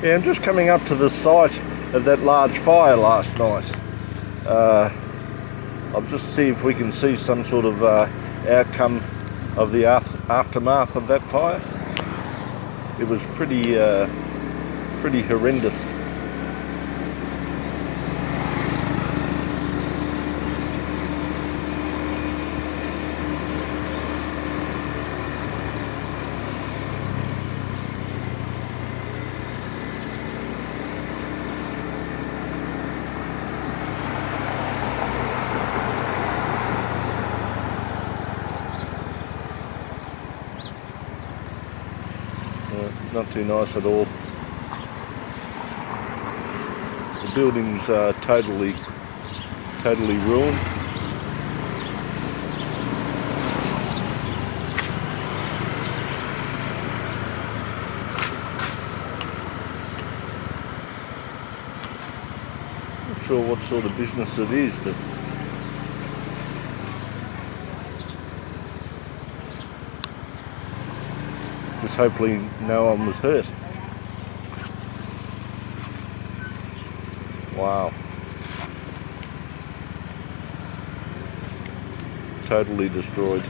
Yeah, I'm just coming up to the site of that large fire last night. I'll just see if we can see some sort of outcome of the aftermath of that fire. It was pretty horrendous. Not too nice at all. The building's totally ruined. Not sure what sort of business it is, but just hopefully no one was hurt. Wow. Totally destroyed.